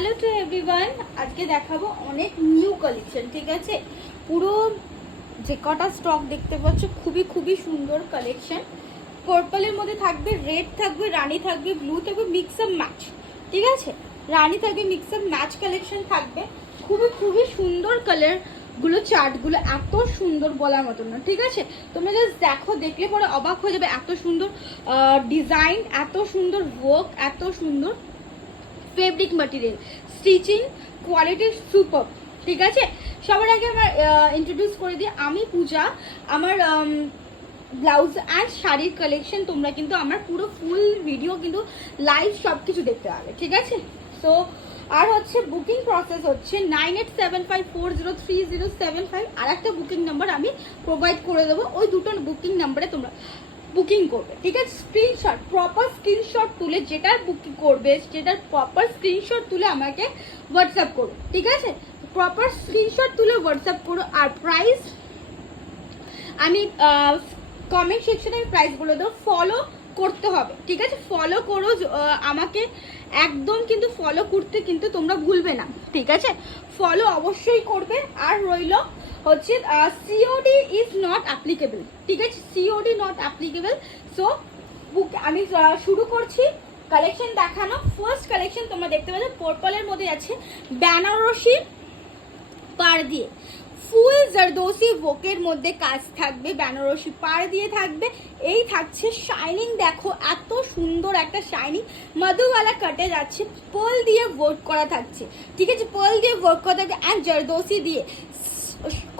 Hello to everyone, আজকে দেখাবো অনেক নিউ কালেকশন। ঠিক আছে, পুরো যে কটা স্টক দেখতে পাচ্ছ খুবই সুন্দর কালেকশন। পার্পলের মধ্যে থাকবে, রেড থাকবে, রানী থাকবে, ব্লু থাকবে, মিক্স আপ ম্যাচ। ঠিক আছে, রানী থাকবে, মিক্স আপ ম্যাচ কালেকশন থাকবে। খুবই সুন্দর কালার গুলো, চার্টগুলো এত সুন্দর বলার মতো না। ঠিক আছে, তোমরা জাস্ট দেখো, দেখলে পরে অবাক হয়ে যাবে। এত সুন্দর ডিজাইন, এত সুন্দর ওয়ার্ক, এত সুন্দর fabric material, stitching quality super. ঠিক আছে, সবার আগে আমার ইন্ট্রোডিউস করে দিই, আমি পূজা। আমার ব্লাউজ অ্যান্ড শাড়ির কালেকশন তোমরা কিন্তু আমার পুরো ফুল ভিডিও কিন্তু লাইভ সব কিছু দেখতে পাবে। ঠিক আছে, সো আর হচ্ছে বুকিং প্রসেস হচ্ছে 9875403075। আর একটা বুকিং নাম্বার আমি প্রোভাইড করে দেবো, ওই দুটো বুকিং নাম্বারে তোমরা বুকিং করবে। ঠিক আছে, স্ক্রিনশট, প্রপার স্ক্রিনশট তুলে যেটার বুকিং করবে সেটার প্রপার স্ক্রিনশট তুলে আমাকে হোয়াটসঅ্যাপ করো। ঠিক আছে, প্রপার স্ক্রিনশট তুলে হোয়াটসঅ্যাপ করো। আর প্রাইস আমি কমেন্ট সেকশনে প্রাইস বলে দেবো, ফলো করতে হবে। ঠিক আছে, ফলো করো আমাকে, একদম কিন্তু ফলো করতে কিন্তু তোমরা ভুলবে না। ঠিক আছে, ফলো অবশ্যই করবে। আর রইল হচ্ছে সিওডি ইজ নট অ্যাপ্লিকেবল। ঠিক আছে, সিওডি নট অ্যাপ্লিকেবল। সো বুক আমি শুরু করছি কালেকশন দেখানো। ফার্স্ট কালেকশন তোমরা দেখতে পাচ্ছ পার্পলের মধ্যে আছে বেনারসি পাড় দিয়ে, ফুল জারদোসি ওয়ার্কের মধ্যে কাজ থাকবে, বেনারসি পাড় দিয়ে থাকবে। এই থাকছে শাইনিং, দেখো এত সুন্দর একটা শাইনিং মধুওয়ালা কাটে যাচ্ছে, পার্ল দিয়ে ওয়ার্ক করা থাকছে। ঠিক আছে, পার্ল দিয়ে ওয়ার্ক করা থাকবে অ্যান্ড জারদোসি দিয়ে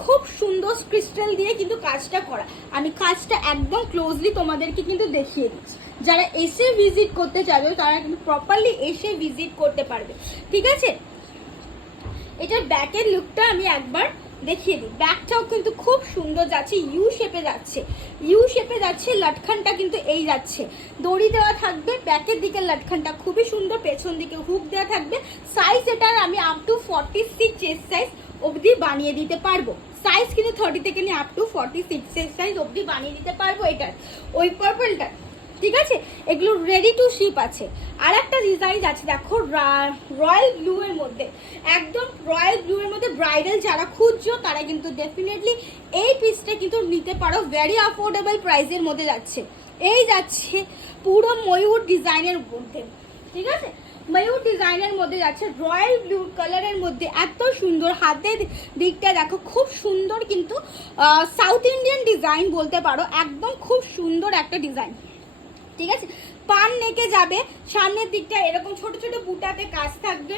খুব সুন্দর ক্রিস্টাল দিয়ে কিন্তু কাজটা করা। আমি কাজটা একদম ক্লোজলি তোমাদেরকে কিন্তু দেখিয়ে দিচ্ছি, যারা এসে ভিজিট করতে চাইবে তারা কিন্তু প্রপারলি এসে ভিজিট করতে পারবে। ঠিক আছে, এটার ব্যাকের লুকটা আমি একবার দেখিয়ে দিই। ব্যাকটাও কিন্তু খুব সুন্দর যাচ্ছে, ইউ শেপে যাচ্ছে, ইউ শেপে যাচ্ছে। লটখানটা কিন্তু এই যাচ্ছে, দড়ি দেওয়া থাকবে। ব্যাকের দিকে লটখানটা খুবই সুন্দর, পেছন দিকে হুক দেওয়া থাকবে। সাইজ এটার আমি আপ টু 46 চেস্ট সাইজ অবধি বানিয়ে দিতে পারবো। সাইজ কিন্তু 30 থেকে নিয়ে আপ টু 46 চেস্ট সাইজ অবধি বানিয়ে দিতে পারবো এটার, ওই পার্পলটা। ঠিক আছে, এগুলো রেডি টু শিপ আছে। আর একটা ডিজাইন আছে দেখো রয়্যাল ব্লু এর মধ্যে, একদম রয়্যাল ব্লু এর মধ্যে। ব্রাইডাল যারা খুঁজছো তারা কিন্তু ডেফিনেটলি এই পিসটা কিন্তু নিতে পারো, ভেরি অ্যাফোর্ডেবল প্রাইসের মধ্যে যাচ্ছে। এই যাচ্ছে পুরো ময়ূর ডিজাইনের মধ্যে। ঠিক আছে, ময়ূর ডিজাইনের মধ্যে যাচ্ছে, রয়্যাল ব্লু কালারের মধ্যে এত সুন্দর। হাতের দিকটা দেখো খুব সুন্দর, কিন্তু সাউথ ইন্ডিয়ান ডিজাইন বলতে পারো, একদম খুব সুন্দর একটা ডিজাইন। ঠিক আছে, পান নেকে যাবে, সামনের দিকটা এরকম ছোট ছোট বুটাতে কাজ থাকবে।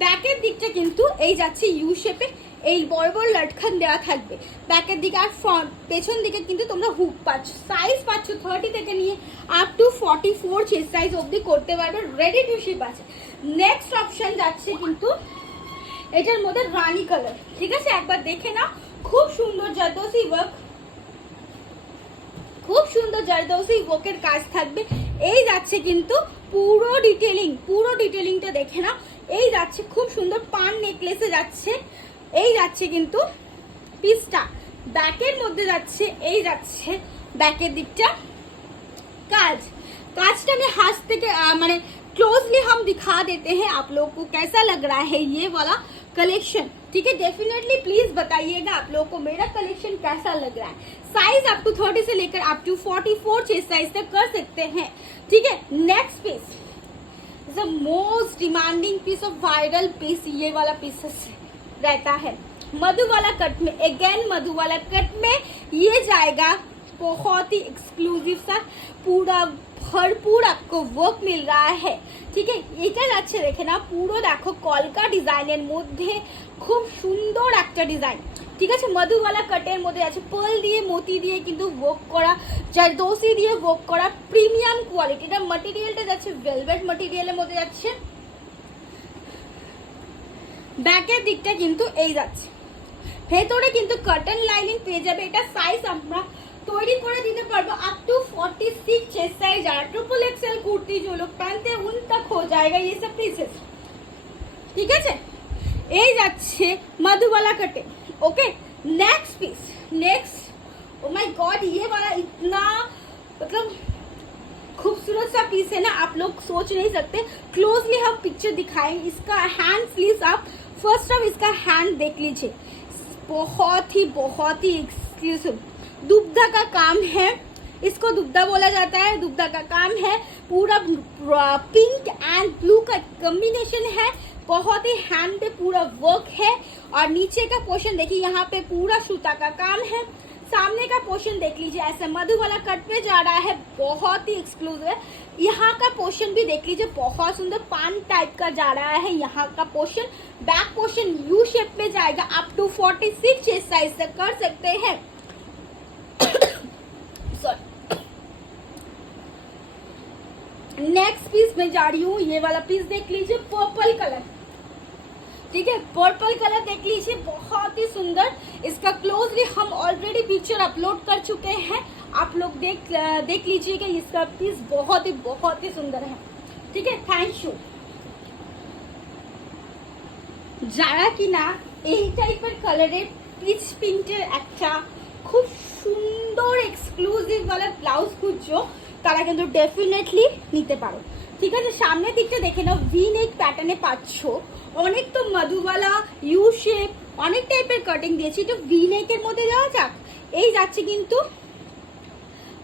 ব্যাকের দিকটা কিন্তু এই যাচ্ছে ইউ শেপে, এই বড় বড় লটখান দেওয়া থাকবে ব্যাকের দিকে। আর ফ্রন্ট পেছন দিকে কিন্তু তোমরা হুক পাচ্ছ। সাইজ পাচ্ছ 30 থেকে নিয়ে আপ টু 44 চেস্ট সাইজ অবধি করতে পারবে, রেডি টু শিপ আছে। নেক্সট অপশন যাচ্ছে কিন্তু এটার মধ্যে রানী কালার। ঠিক আছে, একবার দেখে নাও, খুব সুন্দর জারদোসি ওয়ার্ক, খুব সুন্দর জারদোসি ওয়ার্কের কাজ থাকবে। এই যাচ্ছে কিন্তু পুরো ডিটেলিংটা দেখে নাও। এই যাচ্ছে খুব সুন্দর পান নেকলেসে যাচ্ছে। এই যাচ্ছে কিন্তু পিসটা ব্যাকের মধ্যে যাচ্ছে। এই যাচ্ছে ব্যাকের দিকটা काज में हाथ থেকে माने क्लोजली हम दिखा देते हैं आप लोग को कैसा लग रहा है ये वाला कलेक्शन। ठीक है, डेफिनेटली प्लीज बताइएगा आप लोगों को मेरा कलेक्शन कैसा लग रहा है। साइज अप टू 30 से लेकर अप टू 44 चेस्ट साइज तक कर सकते हैं। ठीक है, next piece the most demanding piece of viral piece, ये वाला पीस रहता है मधु वाला कट में। अगेन मधु वाला कट में ये जाएगा, बहुत ही एक्सक्लूसिव सा पूरा भरपूर आपको वर्क मिल रहा है। ठीक है, এটা যাচ্ছে দেখে না, পুরো দেখো কলকা ডিজাইনের মধ্যে খুব সুন্দর একটা ডিজাইন। ঠিক আছে, মধুওয়ালা কাটের মধ্যে আছে, পার্ল দিয়ে মোতি দিয়ে কিন্তু ওয়ার্ক করা, জারদোসি দিয়ে ওয়ার্ক করা, প্রিমিয়াম কোয়ালিটি। এটা ম্যাটেরিয়ালটা যাচ্ছে ভেলভেট ম্যাটেরিয়ালের মধ্যে যাচ্ছে। ব্যাকের দিকটা কিন্তু এই যাচ্ছে, ভেতরে কিন্তু কটন লাইনিং পেয়ে যাবে। এটা সাইজ আমরা তৈরি করে দিতে পারবো अप टू 46 चेस्ट साइज। আর ट्रिपल एक्सएल कुर्ती जो लोग पहनते हैं उन तक हो जाएगा ये सब पीसेस। ठीक है, এই যাচ্ছে मधुबाला कटे। Okay, next piece, next oh my God, ये वाला इतना मतलब खूबसूरत सा पीस है ना, आप लोग सोच नहीं सकते। क्लोजली हम पिक्चर दिखाएंगे। इसका हैंड स्लीव्स आप फर्स्ट ऑफ इसका हैंड देख लीजिए, बहुत ही एक्सक्लूसिव दुबदा का काम है। इसको दुबदा बोला जाता है, दुबदा का काम है। पूरा पिंक एंड ब्लू का कॉम्बिनेशन है, बहुत ही हैंड पे पूरा वर्क है। और नीचे का पोर्शन देखिए, यहाँ पे पूरा सूता का काम है। सामने का पोर्शन देख लीजिए, ऐसे मधु वाला कट पे जा रहा है, बहुत ही एक्सक्लूसिव है। यहाँ का पोर्शन भी देख लीजिए, बहुत सुंदर पान टाइप का जा रहा है यहाँ का portion. Back portion U shape में जाएगा, अप टू 46 चेस्ट साइज तक कर सकते हैं। नेक्स्ट पीस में जा रही हूँ, ये वाला पीस देख लीजिए, पर्पल कलर, ठीक है, पर्पल कलर देख लीजिए, बहुत ही सुंदर। इसका क्लोजली हम ऑलरेडी पिक्चर अपलोड कर चुके हैं, आप लोग देख लीजिएगा। इसका पीस बहुत ही सुंदर है, ठीक है। Thank you. যারা কিনা এই টাইপের কালারের পিচ প্রিন্টের একটা খুব সুন্দর এক্সক্লুসিভ वाला ব্লাউজ খুঁজছো, তারা কিন্তু ডেফিনেটলি নিতে পারো, ঠিক আছে। সামনের দিকটা দেখে নাও, ভি নেক প্যাটার্নে পাচ্ছ। অনেক তো মধুবালা ইউ শেপ অনেক টাইপের কাটিং দিয়েছি, একটু ভি নেকের মধ্যে যাওয়া যাক। এই যাচ্ছে কিন্তু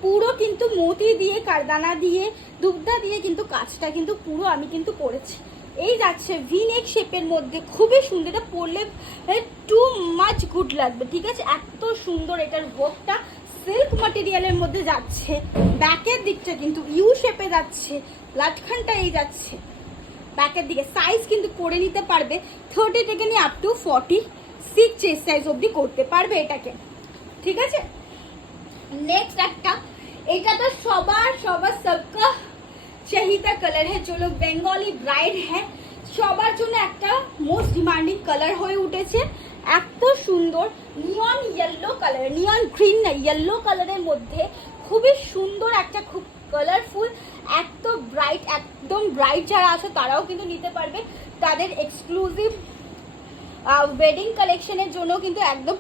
পুরো কিন্তু মতি দিয়ে কারদানা দিয়ে দুবদা দিয়ে কিন্তু কাজটা কিন্তু পুরো আমি কিন্তু করেছি। এই যাচ্ছে ভি নেক শেপের মধ্যে, খুবই সুন্দর। এটা পরলে টু মাচ গুড লাগবে, ঠিক আছে। এত সুন্দর এটার ওয়ার্কটা, সিল্ক ম্যাটেরিয়ালের মধ্যে যাচ্ছে। ব্যাকের দিকটা কিন্তু ইউ শেপে যাচ্ছে, লাটখানটা এই যাচ্ছে ব্যাকের দিকে। সাইজ কিন্তু করে নিতে পারবে 30 থেকে নিয়ে আপ টু 46 চেস্ট সাইজ অবধি করতে পারবে এটাকে, ঠিক আছে। नेक्स्ट একটা, এটা তো সবার सबका চাহিদা কালার है। जो लोग বেঙ্গলি ব্রাইড है সবার জন্য একটা মোস্ট ডিমান্ডিং কালার হয়ে উঠেছে। এত সুন্দর নিয়ন ইয়েলো কালার, নিয়ন গ্রিন না ইয়েলো কালারের মধ্যে খুবই সুন্দর একটা, খুব কালারফুল, এত ব্রাইট, একদম ব্রাইট যারা আছে তারাও কিন্তু নিতে পারবে। তাদের এক্সক্লুসিভ ওয়েডিং কালেকশনের জন্য কিন্তু একদম